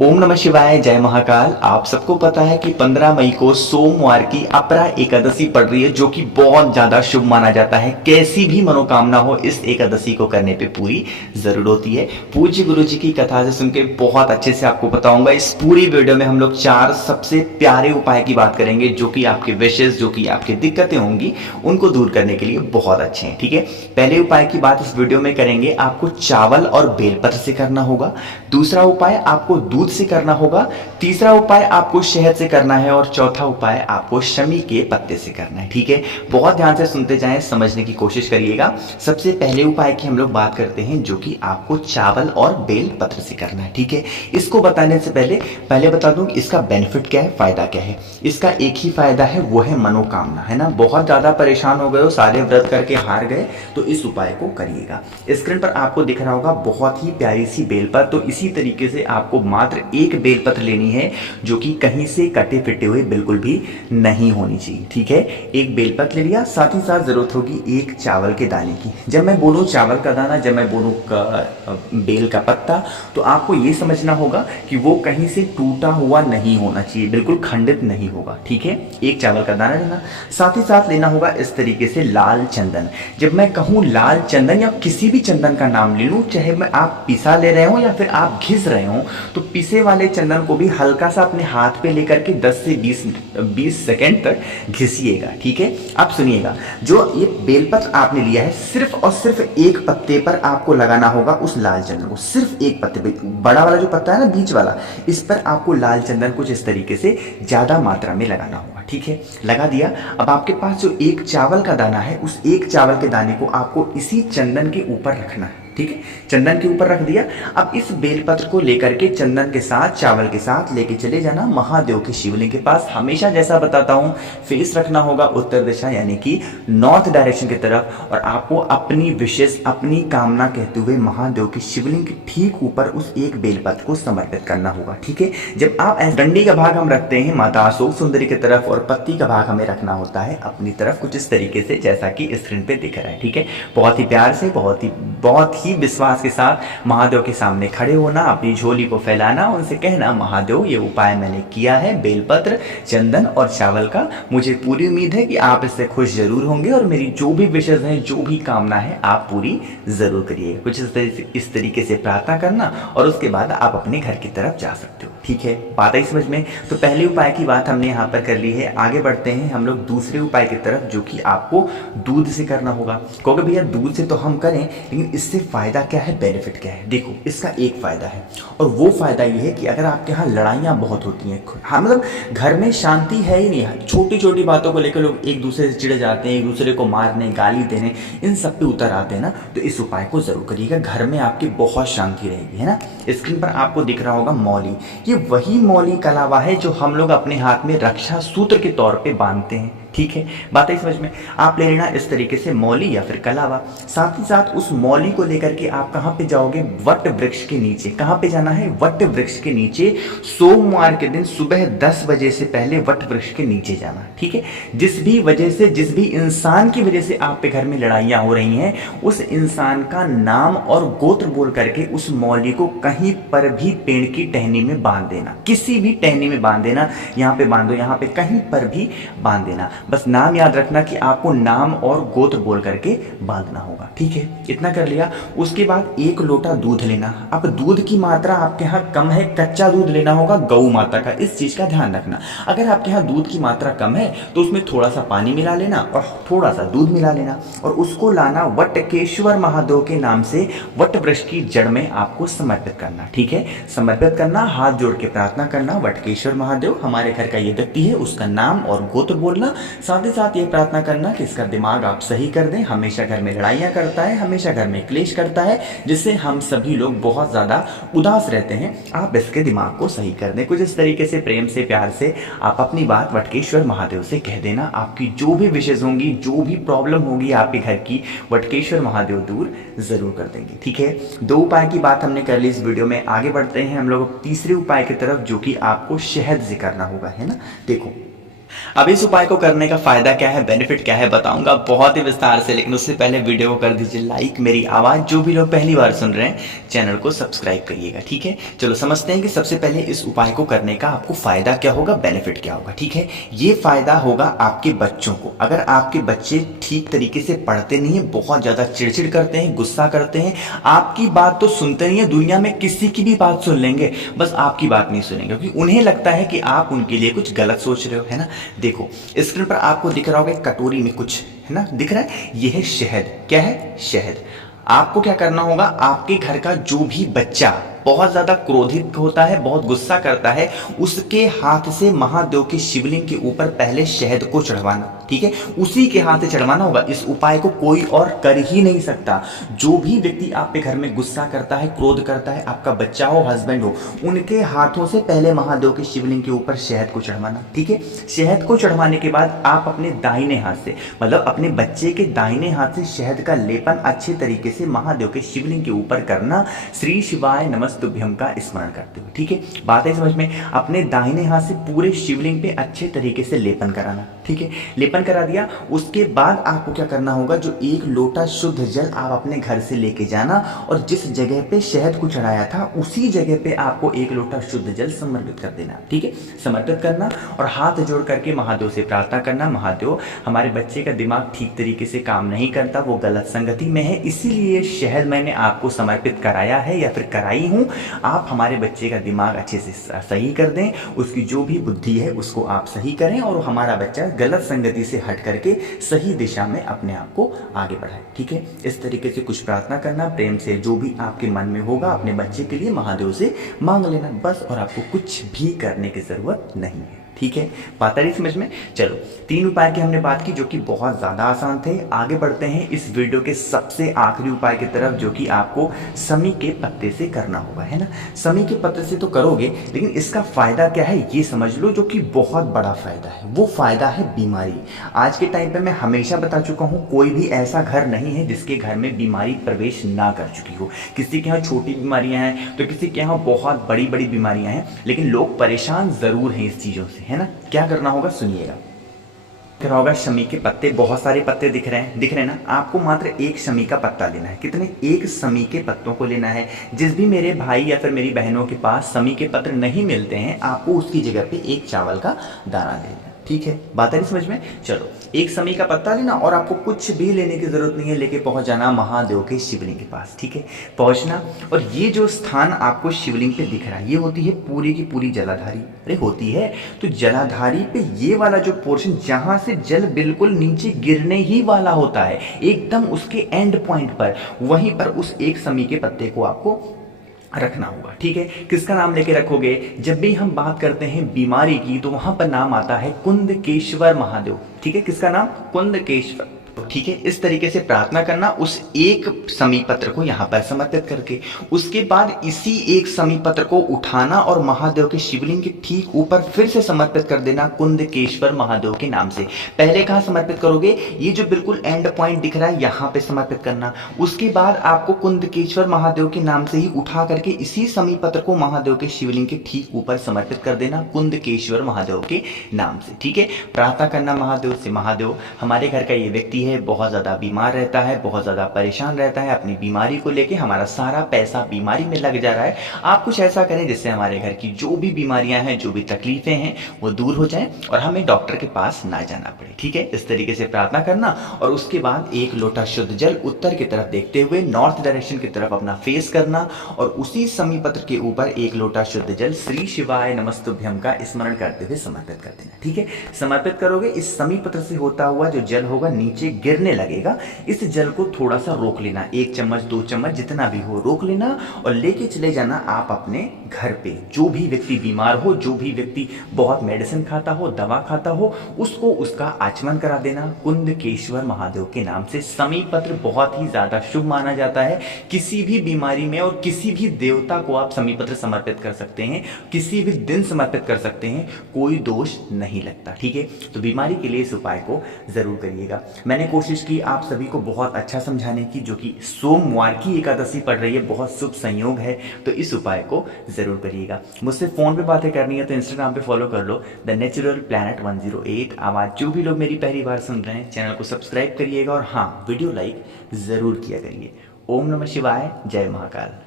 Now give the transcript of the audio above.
ओम नमः शिवाय, जय महाकाल। आप सबको पता है कि 15 मई को सोमवार की अपरा एकादशी पड़ रही है, जो कि बहुत ज्यादा शुभ माना जाता है। कैसी भी मनोकामना हो, इस एकादशी को करने पे पूरी जरूर होती है। पूज्य गुरु जी की कथा से सुन के बहुत अच्छे से आपको बताऊंगा। इस पूरी वीडियो में हम लोग 4 सबसे प्यारे उपाय की बात करेंगे, जो कि आपके विशेष, जो कि आपकी दिक्कतें होंगी, उनको दूर करने के लिए बहुत अच्छे हैं। ठीक है, पहले उपाय की बात इस वीडियो में करेंगे। आपको चावल और बेलपत्र से करना होगा। दूसरा उपाय आपको दूध से करना होगा। तीसरा उपाय आपको शहद से करना है और चौथा उपाय आपको शमी के पत्ते से करना है। ठीक है, बहुत ध्यान से सुनते जाएं, समझने की कोशिश करिएगा। सबसे पहले उपाय की हम लोग बात करते हैं, जो कि आपको चावल और बेल पत्र से करना है। ठीक है, इसको बताने से पहले पहले बता दूं कि इसका बेनिफिट क्या है, फायदा क्या है। इसका एक ही फायदा है, वो है मनोकामना, है ना। बहुत ज्यादा परेशान हो गए हो, सारे व्रत करके हार गए, तो इस उपाय को करिएगा। स्क्रीन पर आपको दिख रहा होगा बहुत ही प्यारी सी बेलपत्र। तो इसी तरीके से आपको मात्र एक बेलपत्र लेनी है, जो कि कहीं से कटे फिटे हुए बिल्कुल भी नहीं होनी चाहिए। ठीक है, एक बेलपत्र ले लिया, साथ ही साथ जरूरत होगी एक चावल के दाने की। जब मैं बोलूँ चावल का दाना, जब मैं बोलूँ बेल का पत्ता, तो आपको ये समझना होगा कि वो कहीं से टूटा हुआ नहीं होना चाहिए, बिल्कुल खंडित नहीं होगा। ठीक है, एक चावल का दाना लेना, साथ ही साथ लेना होगा इस तरीके से लाल चंदन। जब मैं कहूँ लाल चंदन या किसी भी चंदन का नाम ले लूँ, चाहे मैं आप पिसा ले रहे हो या फिर आप घिस रहे हो, तो पिसे वाले चंदन को भी हल्का सा अपने हाथ पे लेकर के 10 से 20 सेकंड तक घिसिएगा। ठीक है, अब सुनिएगा, जो ये बेलपत्र आपने लिया है, सिर्फ और सिर्फ एक पत्ते पर आपको लगाना होगा उस लाल चंदन को। सिर्फ एक पत्ते पे, बड़ा वाला जो पत्ता है ना, बीच वाला, इस पर आपको लाल चंदन कुछ इस तरीके से ज्यादा मात्रा में लगाना होगा। ठीक है, लगा दिया। अब आपके पास जो एक चावल का दाना है, उस एक चावल के दाने को आपको इसी चंदन के ऊपर रखना है। ठीक है, चंदन के ऊपर रख दिया। अब इस बेलपत्र को लेकर के चंदन के साथ, चावल के साथ लेके चले जाना महादेव के शिवलिंग के पास। हमेशा जैसा बताता हूं, फेस रखना होगा उत्तर दिशा, यानी कि नॉर्थ डायरेक्शन की तरफ, और आपको अपनी विशेष, अपनी कामना कहते हुए महादेव के शिवलिंग के ठीक ऊपर उस एक बेलपत्र को समर्पित करना होगा। ठीक है, जब आप डंडी का भाग हम रखते हैं माता अशोक सुंदरी की तरफ, और पत्ती का भाग हमें रखना होता है अपनी तरफ, कुछ इस तरीके से, जैसा कि स्क्रीन पे दिख रहा है। ठीक है, बहुत ही प्यार से, बहुत ही विश्वास के साथ महादेव के सामने खड़े होना, अपनी झोली को फैलाना, उनसे कहना, महादेव ये उपाय मैंने किया है बेलपत्र, चंदन और चावल का, मुझे पूरी उम्मीद है कि आप इससे खुश जरूर होंगे और मेरी जो भी विशेष है, जो भी कामना है, आप पूरी जरूर करिएगा। कुछ इस तरीके से प्रार्थना करना, और उसके बाद आप अपने घर की तरफ जा सकते हो। ठीक है, बात आई समझ में। तो पहले उपाय की बात हमने यहाँ पर कर ली है। आगे बढ़ते हैं हम लोग दूसरे उपाय की तरफ, जो कि आपको दूध से करना होगा। कहोगे भैया दूध से तो हम करें, लेकिन इससे फायदा क्या है, बेनिफिट क्या है। देखो, इसका एक फायदा है, और वो फायदा ये है कि अगर आपके यहाँ लड़ाइयाँ बहुत होती हैं, हाँ मतलब घर में शांति है ही नहीं, छोटी छोटी बातों को लेकर लोग एक दूसरे से चिढ़ जाते हैं, एक दूसरे को मारने, गाली देने, इन सब पे उतर आते हैं ना, तो इस उपाय को जरूर करिएगा। घर में आपकी बहुत शांति रहेगी, है ना। स्क्रीन पर आपको दिख रहा होगा मौली। ये वही मौली कलावा है जो हम लोग अपने हाथ में रक्षा सूत्र के तौर पे बांधते हैं। ठीक है, बात है समझ में। आप ले लेना इस तरीके से मौली या फिर कलावा। साथ ही साथ उस मौली को लेकर के आप कहाँ पे जाओगे, वट वृक्ष के नीचे। कहाँ पे जाना है, वट वृक्ष के नीचे। सोमवार के दिन सुबह 10 बजे से पहले वट वृक्ष के नीचे जाना। ठीक है, जिस भी वजह से, जिस भी इंसान की वजह से आपके घर में लड़ाइयाँ हो रही हैं, उस इंसान का नाम और गोत्र बोल करके उस मौली को कहीं पर भी पेड़ की टहनी में बांध देना। किसी भी टहनी में बांध देना, यहाँ पे बांधो, यहाँ पे कहीं पर भी बांध देना। बस नाम याद रखना कि आपको नाम और गोत्र बोल करके बांधना होगा। ठीक है, इतना कर लिया। उसके बाद 1 लोटा दूध लेना। अब दूध की मात्रा आपके यहाँ कम है, कच्चा दूध लेना होगा गौ माता का, इस चीज का ध्यान रखना। अगर आपके यहाँ दूध की मात्रा कम है, तो उसमें थोड़ा सा पानी मिला लेना और थोड़ा सा दूध मिला लेना, और उसको लाना वटकेश्वर महादेव के नाम से वट वृक्ष की जड़ में आपको समर्पित करना। ठीक है, समर्पित करना, हाथ जोड़ के प्रार्थना करना, वटकेश्वर महादेव हमारे घर का ये व्यक्ति है, उसका नाम और गोत्र बोलना। साथ ही साथ ये प्रार्थना करना कि इसका दिमाग आप सही कर दें। हमेशा घर में लड़ाइयाँ करता है, हमेशा घर में क्लेश करता है, जिससे हम सभी लोग बहुत ज़्यादा उदास रहते हैं। आप इसके दिमाग को सही कर दें। कुछ इस तरीके से प्रेम से, प्यार से आप अपनी बात वटकेश्वर महादेव से कह देना। आपकी जो भी विशेष होंगी, जो भी प्रॉब्लम होगी आपके घर की, वटकेश्वर महादेव दूर जरूर कर देंगे। ठीक है, 2 उपाय की बात हमने कर ली इस वीडियो में। आगे बढ़ते हैं हम लोग तीसरे उपाय की तरफ, जो कि आपको शहद से करना होगा, है ना। देखो, अब इस उपाय को करने का फायदा क्या है, बेनिफिट क्या है, बताऊंगा बहुत ही विस्तार से। लेकिन उससे पहले वीडियो को कर दीजिए लाइक, मेरी आवाज जो भी लोग पहली बार सुन रहे हैं चैनल को सब्सक्राइब करिएगा, ठीक है। चलो समझते हैं कि सबसे पहले इस उपाय को करने का आपको फायदा क्या होगा, बेनिफिट क्या होगा, ठीक है। ये फायदा होगा आपके बच्चों को। अगर आपके बच्चे ठीक तरीके से पढ़ते नहीं है, बहुत ज्यादा चिड़चिड़ करते हैं, गुस्सा करते हैं, आपकी बात तो सुनते नहीं है, दुनिया में किसी की भी बात सुन लेंगे, बस आपकी बात नहीं सुनेंगे, क्योंकि उन्हें लगता है कि आप उनके लिए कुछ गलत सोच रहे हो, है ना। देखो स्क्रीन पर आपको दिख रहा होगा एक कटोरी में कुछ, है ना, दिख रहा है, यह है शहद। क्या है? शहद। आपको क्या करना होगा, आपके घर का जो भी बच्चा बहुत ज्यादा क्रोधित होता है, बहुत गुस्सा करता है, उसके हाथ से महादेव के शिवलिंग के ऊपर पहले शहद को चढ़वाना, ठीक है। उसी के हाथ से चढ़वाना होगा। इस उपाय को कोई और कर ही नहीं सकता। जो भी व्यक्ति आपके घर में गुस्सा करता है, क्रोध करता है, आपका बच्चा हो, हस्बैंड हो, उनके हाथों से पहले महादेव के शिवलिंग के ऊपर शहद को चढ़वाना, ठीक है। शहद को चढ़वाने के बाद आप अपने दाहिने हाथ से, मतलब अपने बच्चे के दाहिने हाथ से शहद का लेपन अच्छे तरीके से महादेव के शिवलिंग के ऊपर करना, श्री शिवाय नमस्तुभ्यम का स्मरण करते हुए, ठीक है। बात है समझ में। अपने दाहिने हाथ से पूरे शिवलिंग पे अच्छे तरीके से लेपन कराना, ठीक है। लेपन करा दिया, उसके बाद आपको क्या करना होगा, जो एक लोटा शुद्ध जल आप अपने घर से लेके जाना और जिस जगह पे शहद को चढ़ाया था उसी जगह पे आपको एक लोटा शुद्ध जल समर्पित कर देना, ठीक है। समर्पित करना और हाथ जोड़ करके महादेव से प्रार्थना करना, महादेव हमारे बच्चे का दिमाग ठीक तरीके से काम नहीं करता, वो गलत संगति में है, इसीलिए शहद मैंने आपको समर्पित कराया है या फिर कराई हूँ। आप हमारे बच्चे का दिमाग अच्छे से सही कर दें, उसकी जो भी बुद्धि है उसको आप सही करें और हमारा बच्चा गलत संगति से हट करके सही दिशा में अपने आप को आगे बढ़ाए, ठीक है। इस तरीके से कुछ प्रार्थना करना, प्रेम से जो भी आपके मन में होगा अपने बच्चे के लिए महादेव से मांग लेना, बस। और आपको कुछ भी करने की जरूरत नहीं है, ठीक है। बात आ रही समझ में। चलो 3 उपाय की हमने बात की जो कि बहुत ज्यादा आसान थे। आगे बढ़ते हैं इस वीडियो के सबसे आखिरी उपाय की तरफ, जो कि आपको समी के पत्ते से करना होगा, है ना। समी के पत्ते से तो करोगे, लेकिन इसका फायदा क्या है ये समझ लो, जो कि बहुत बड़ा फायदा है। वो फायदा है बीमारी। आज के टाइम पे मैं हमेशा बता चुका हूं, कोई भी ऐसा घर नहीं है जिसके घर में बीमारी प्रवेश ना कर चुकी हो। किसी के यहाँ छोटी बीमारियां हैं तो किसी के यहाँ बहुत बड़ी बड़ी बीमारियां हैं, लेकिन लोग परेशान जरूर हैं इस चीजों से, है ना। क्या करना होगा सुनिएगा। दिख रहा होगा शमी के पत्ते, बहुत सारे पत्ते दिख रहे हैं ना। आपको मात्र एक शमी का पत्ता लेना है। कितने? एक शमी के पत्तों को लेना है। जिस भी मेरे भाई या फिर मेरी बहनों के पास शमी के पत्र नहीं मिलते हैं, आपको उसकी जगह पे एक चावल का दाना देना, ठीक है। बात आ रही समझ में। चलो एक शमी का पत्ता लेना और आपको कुछ भी लेने की जरूरत नहीं है, लेके पहुंच जाना महादेव के शिवलिंग के पास, ठीक है। पहुंचना और ये जो स्थान आपको शिवलिंग पे दिख रहा है, ये होती है पूरी की पूरी जलाधारी। अरे होती है तो जलाधारी पे ये वाला जो पोर्शन जहां से जल बिल्कुल नीचे गिरने ही वाला होता है, एकदम उसके एंड पॉइंट पर, वहीं पर उस एक शमी के पत्ते को आपको रखना होगा, ठीक है। किसका नाम लेके रखोगे? जब भी हम बात करते हैं बीमारी की तो वहां पर नाम आता है कुंदकेश्वर महादेव, ठीक है। किसका नाम? कुंदकेश्वर, ठीक है। इस तरीके से प्रार्थना करना उस एक शमी पत्र को यहाँ पर समर्पित करके, उसके बाद इसी एक शमी पत्र को उठाना और महादेव के शिवलिंग के ठीक ऊपर फिर से समर्पित कर देना कुंदकेश्वर महादेव के नाम से। पहले कहाँ समर्पित करोगे? ये जो बिल्कुल एंड पॉइंट दिख रहा है यहाँ पे समर्पित करना। उसके बाद आपको कुंदकेश्वर महादेव के नाम से ही उठा करके इसी शमी पत्र को महादेव के शिवलिंग के ठीक ऊपर समर्पित कर देना कुंदकेश्वर महादेव के नाम से, ठीक है। प्रार्थना करना महादेव से, महादेव हमारे घर का ये व्यक्ति है, बहुत ज्यादा बीमार रहता है, बहुत ज्यादा परेशान रहता है, अपनी बीमारी को लेके हमारा सारा पैसा बीमारी में लग जा रहा है। आप कुछ ऐसा करें जिससे हमारे घर की जो भी बीमारियां हैं, जो भी तकलीफें हैं, वो दूर हो जाएं और हमें डॉक्टर के पास ना जाना पड़े, ठीक है। इस तरीके से प्रार्थना करना और उसके बाद एक लोटा शुद्ध जल उत्तर की तरफ देखते हुए नॉर्थ डायरेक्शन की तरफ अपना फेस करना और उसी शमी पत्र के ऊपर एक लोटा शुद्ध जल श्री शिवाय नमस्तुभ्यम का स्मरण करते हुए समर्पित कर देना, ठीक है। समर्पित करोगे, इस शमी पत्र से होता हुआ जो जल होगा नीचे गिरने लगेगा। इस जल को थोड़ा सा रोक लेना, 1 चम्मच 2 चम्मच जितना भी हो रोक लेना और लेके चले जाना आप अपने घर पे। जो भी व्यक्ति बीमार हो, जो भी व्यक्ति बहुत मेडिसिन खाता हो, दवा खाता हो, उसको उसका आचमन करा देना कुंदकेश्वर महादेव के नाम से। शमी पत्र बहुत ही ज्यादा शुभ माना जाता है। किसी भी बीमारी में और किसी भी देवता को आप शमी पत्र समर्पित कर सकते हैं, किसी भी दिन समर्पित कर सकते हैं, कोई दोष नहीं लगता, ठीक है। तो बीमारी के लिए इस उपाय को जरूर करिएगा। मैंने मैंने कोशिश की आप सभी को बहुत अच्छा समझाने की, जो कि सोमवार की एकादशी पड़ रही है, बहुत शुभ संयोग है, तो इस उपाय को ज़रूर करिएगा। मुझसे फ़ोन पे बातें करनी है तो इंस्टाग्राम पे फॉलो कर लो, द नेचुरल प्लैनेट 108 आवाज़। जो भी लोग मेरी पहली बार सुन रहे हैं, चैनल को सब्सक्राइब करिएगा और हाँ, वीडियो लाइक ज़रूर किया करिए। ओम नमः शिवाय, जय महाकाल।